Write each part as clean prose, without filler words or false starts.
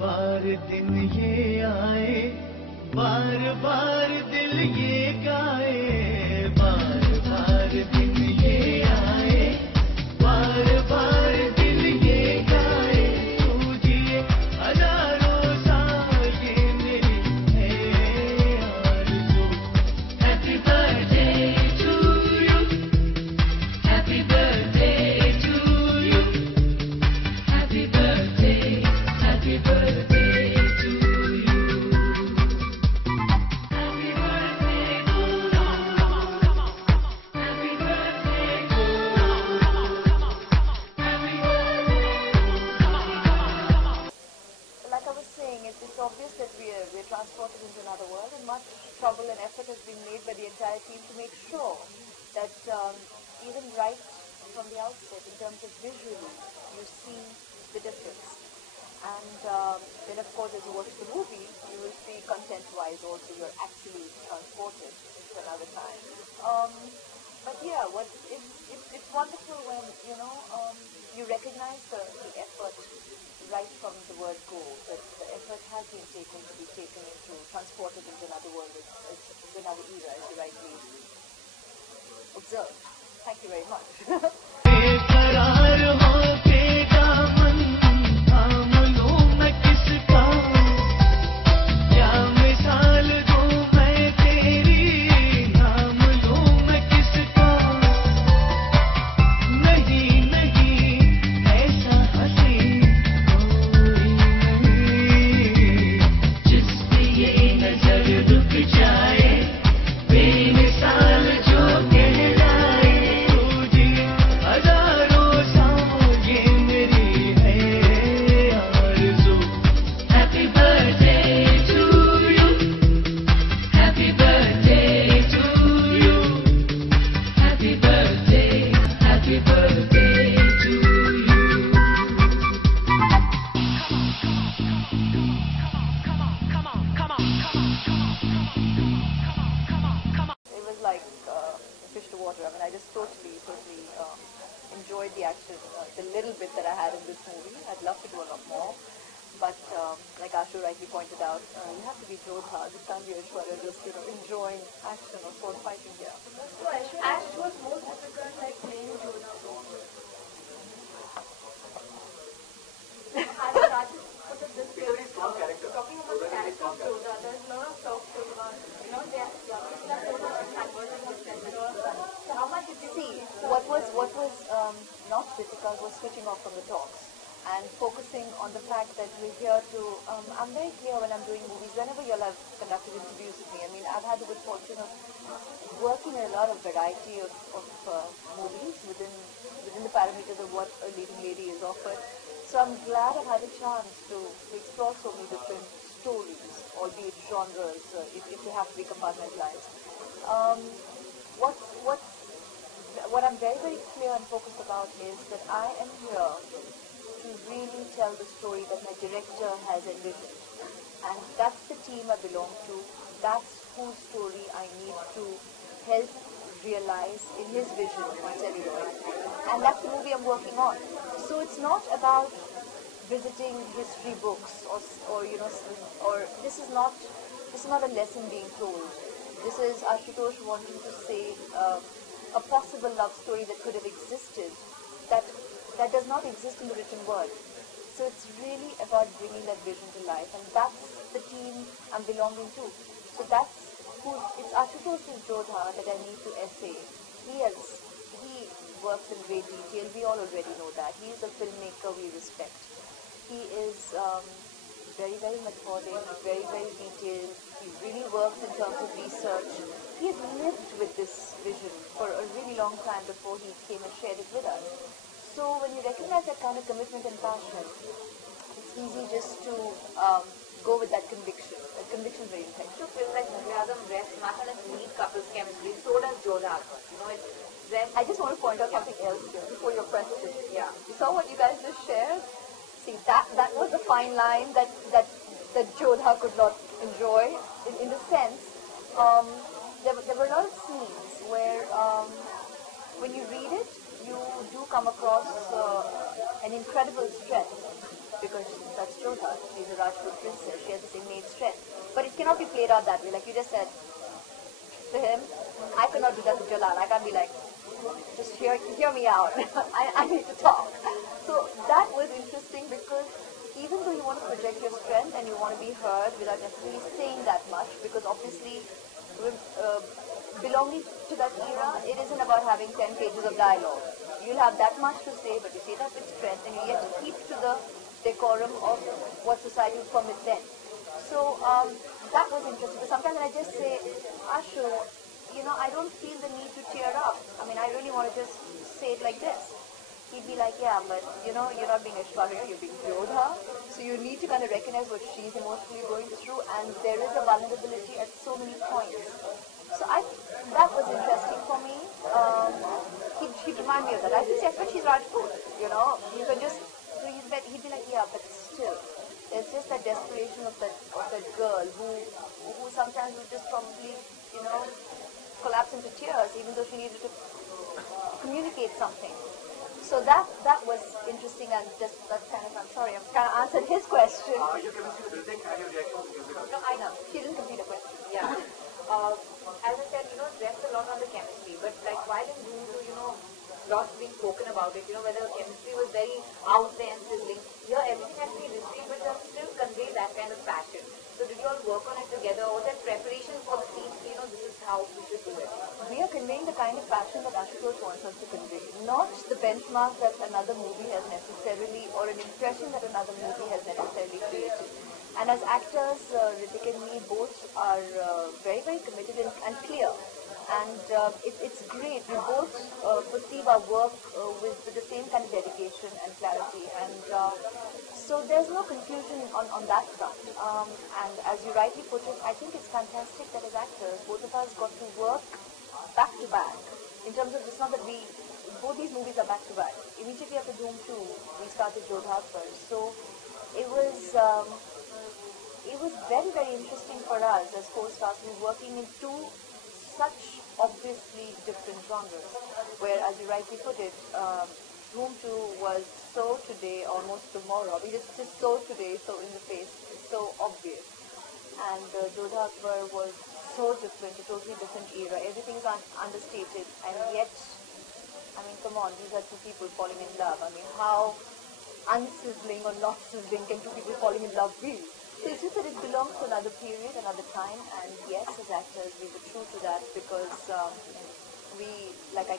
बार दिन ये आए, बार बार दिल ये गाए, बार बार दिन ये आए, बार बार दिल ये गाए, तू जिए हजारों साल ये मेरी है आरज़ू। Happy birthday to you, happy birthday to you, happy birthday, happy birthday to you, happy birthday to you, happy birthday to you, happy Like I was saying, it's obvious that we're transported into another world, and much trouble and effort has been made by the entire team to make sure that even right from the outset, in terms of visually, you see the difference. And then, of course, as you watch the movie, you will see content-wise also you're actually transported to another time. But yeah, it's wonderful when you recognize the effort right from the word go, that the effort has been taken to be taken into, transported into another world, it's another era, as you rightly observed. Thank you very much. बेकरार होके दामन थाम लूं मैं किसका, क्या मिसाल दूं मैं तेरी, नाम लूं मैं किसका। नहीं नहीं ऐसा हंसी कोई नहीं, जिस पे ये नजर रुक जाए, बेमिसाल जो कहलाए, तू जिए हजारों साल ये मेरी है आरज़ू। Happy birthday to you, happy birthday to you, happy birthday to you. It was like fish to water. I mean, I just totally enjoyed the action, the little bit that I had in this movie. I'd love to do a lot more. But like Ashu rightly pointed out, you have to be Jodha. You can't be Aishwarya just enjoying action or sword fighting here. So Ash was more difficult like playing Jodha. I would rather put it this way. Talking about the character of Jodha, there's a lot of talk to about, they are Jodha and version of Chandra. So how much did you See, what was not difficult was switching off from the talks and focusing on the fact that we're here to, I'm very clear when I'm doing movies, whenever you'll have conducted interviews with me, I mean, I've had the good fortune of working in a lot of variety of movies within the parameters of what a leading lady is offered. So I'm glad I've had a chance to explore so many different stories, albeit genres, if they have to be compartmentalized. What I'm very, very clear and focused about is that I am here to really tell the story that my director has envisioned. And that's the team I belong to. That's whose story I need to help realize in his vision on celluloid. And that's the movie I'm working on. So it's not about visiting history books or this is not a lesson being told. This is Ashutosh wanting to say a possible love story that could have existed that does not exist in the written word. So it's really about bringing that vision to life, and that's the team I'm belonging to. So it's Ashutosh's Jodha that I need to essay. He works in great detail. We all already know that. He is a filmmaker we respect. He is very, very methodic, very, very detailed. He really works in terms of research. He has lived with this vision for a really long time before he came and shared it with us. So when you recognize that kind of commitment and passion, it's easy just to go with that conviction. That conviction is very intense. to feel like Mughal rests not on its lead couple's chemistry, so does Jodha. I just want to point out something else here before your question. Yeah. You saw what you guys just shared? See, that was the fine line that Jodha could not enjoy. In the sense, there were a lot of scenes where when you read it, you do come across an incredible stress because that's Jodha. She's a Rajput princess. She has this innate strength. But it cannot be played out that way. Like you just said to him, I cannot do that to Jalal. I can't be like, just hear me out. I need to talk. So that was interesting because even though you want to project your strength and you want to be heard without necessarily saying that much, because obviously belonging to that era, it isn't about having 10 pages of dialogue. You'll have that much to say, but you say that with strength and you yet to keep to the decorum of what society would permit then. So that was interesting. But sometimes when I just say, Ashu, I don't feel the need to tear up. I mean, I really want to just say it like this. He'd be like, yeah, but you're not being Aishwarya, you're being Jodha. So you need to kind of recognize what she's emotionally going through, and there is a vulnerability at so many points. So that was interesting for me. He'd remind me of that. I think yes, but she's Rajput, you can just, so he'd be like, yeah, but still, there's just that desperation of that girl who sometimes would just probably, collapse into tears, even though she needed to communicate something. So that was interesting, and that's kind of, I'm sorry, I've kind of answered his question. Your chemistry with Hrithik and your reaction to music. No, I know. She didn't complete a question. Yeah. As I said, rests a lot on the chemistry, but like while in Doom 2, lots being spoken about it, whether the chemistry was very out there and sizzling. Here, everything has to be restrained, but still convey that kind of passion. So did you all work on it together, or that preparation for the scene, this is how we should do it? We are conveying the kind of passion that Ashutosh wants us to convey, not the benchmark that another movie has necessarily, or an impression that another movie has necessarily created. And as actors, Hrithik and me both are very, very committed and clear. And it's great. We both perceive our work with the same kind of dedication and clarity. And so there's no confusion on that front. And as you rightly put it, I think it's fantastic that as actors, both of us got to work back to back. In terms of, it's not that both these movies are back to back. Immediately after Doom 2, we started Jodha first. So it was very, very interesting for us as co-stars to be working in two such obviously different genres, where, as you rightly put it, Doom 2 was so today, almost tomorrow. I mean, it's just so today, so in the face, so obvious. And Jodha Akbar was so different, a totally different era. Everything is understated, and yet, I mean, come on, these are two people falling in love. I mean, how unsizzling or not sizzling can two people falling in love be? So it's just that it belongs to another period, another time, and yes, as actors, we were true to that because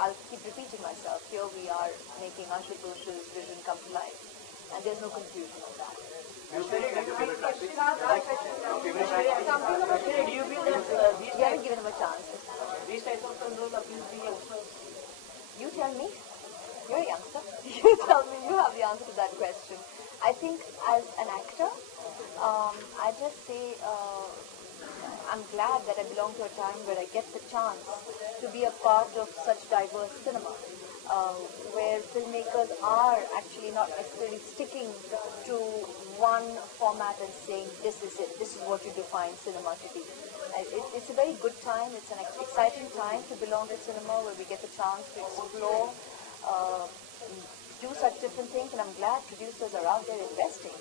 I'll keep repeating myself, here we are making Ashutosh's vision come to life, and there's no confusion on that. You said your favorite track. Do you feel that We haven't given him a chance. these types of films will appeal to youngsters? You tell me. You're a youngster. You tell me. You have the answer to that question. I think as an actor, I just say I'm glad that I belong to a time where I get the chance to be a part of such diverse cinema, where filmmakers are actually not necessarily sticking to one format and saying this is it, this is what you define cinema to be. It's a very good time, it's an exciting time to belong to cinema where we get the chance to explore, do such different things, and I'm glad producers are out there investing.